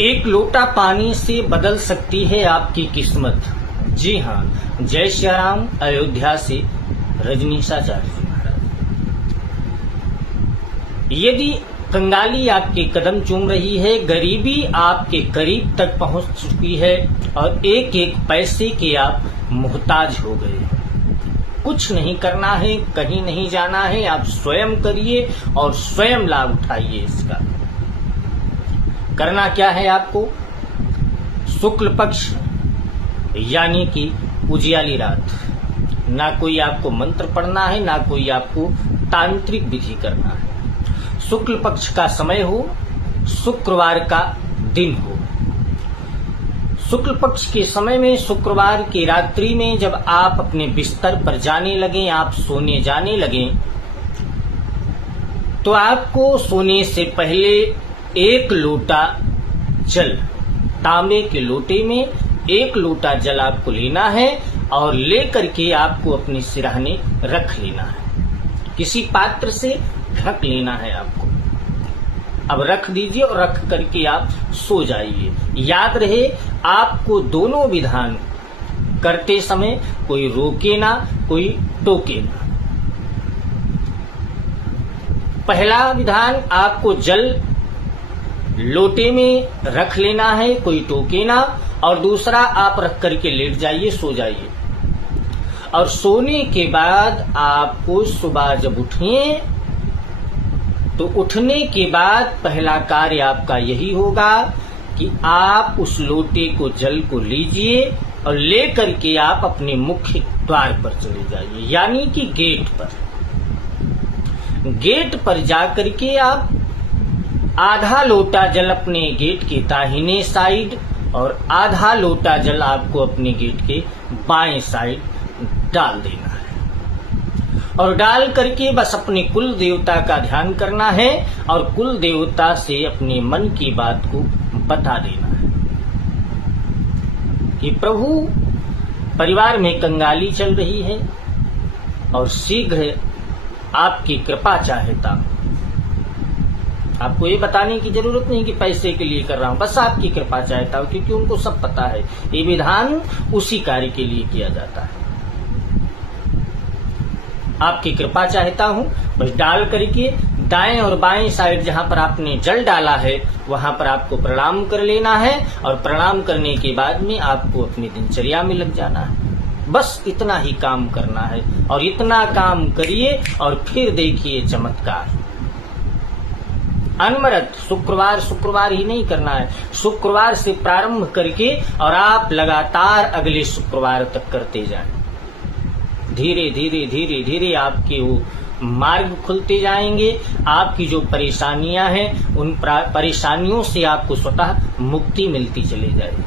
एक लोटा पानी से बदल सकती है आपकी किस्मत। जी हाँ, जय श्री राम। अयोध्या से रजनीशाचार्य जी महाराज। यदि कंगाली आपके कदम चूम रही है, गरीबी आपके करीब तक पहुंच चुकी है और एक एक पैसे के आप मोहताज हो गए, कुछ नहीं करना है, कहीं नहीं जाना है, आप स्वयं करिए और स्वयं लाभ उठाइए। इसका करना क्या है आपको? शुक्ल पक्ष यानी कि उजियाली रात, ना कोई आपको मंत्र पढ़ना है, ना कोई आपको तांत्रिक विधि करना है। शुक्ल पक्ष का समय हो, शुक्रवार का दिन हो। शुक्ल पक्ष के समय में, शुक्रवार की रात्रि में जब आप अपने बिस्तर पर जाने लगे, आप सोने जाने लगे, तो आपको सोने से पहले एक लोटा जल, तांबे के लोटे में एक लोटा जल आपको लेना है और लेकर के आपको अपने सिरहाने रख लेना है। किसी पात्र से ढक लेना है आपको। अब रख दीजिए और रख करके आप सो जाइए। याद रहे, आपको दोनों विधान करते समय कोई रोके ना, कोई टोके ना। पहला विधान, आपको जल लोटे में रख लेना है, कोई टोके ना, और दूसरा आप रख करके लेट जाइए, सो जाइए। और सोने के बाद आपको सुबह जब उठिए तो उठने के बाद पहला कार्य आपका यही होगा कि आप उस लोटे को, जल को लीजिए और ले करके आप अपने मुख्य द्वार पर चले जाइए, यानी कि गेट पर। गेट पर जाकर के आप आधा लोटा जल अपने गेट के दाहिने साइड और आधा लोटा जल आपको अपने गेट के बाएं साइड डाल देना है। और डाल करके बस अपने कुल देवता का ध्यान करना है और कुल देवता से अपने मन की बात को बता देना है कि प्रभु, परिवार में कंगाली चल रही है और शीघ्र आपकी कृपा चाहता हूं। आपको ये बताने की जरूरत नहीं कि पैसे के लिए कर रहा हूं, बस आपकी कृपा चाहता हूं, क्योंकि उनको सब पता है ये विधान उसी कार्य के लिए किया जाता है। आपकी कृपा चाहता हूं, बस डाल करके दाएं और बाएं साइड जहां पर आपने जल डाला है वहां पर आपको प्रणाम कर लेना है और प्रणाम करने के बाद में आपको अपनी दिनचर्या में लग जाना है। बस इतना ही काम करना है और इतना काम करिए और फिर देखिए चमत्कार। अनवरत शुक्रवार ही नहीं करना है, शुक्रवार से प्रारंभ करके और आप लगातार अगले शुक्रवार तक करते जाएं। धीरे धीरे धीरे धीरे आपके वो मार्ग खुलते जाएंगे। आपकी जो परेशानियां हैं उन परेशानियों से आपको स्वतः मुक्ति मिलती चली जाएगी।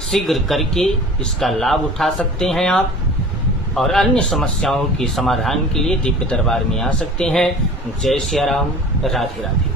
शीघ्र करके इसका लाभ उठा सकते हैं आप और अन्य समस्याओं के समाधान के लिए दिव्य दरबार में आ सकते हैं। जय श्री राम। राधे राधे।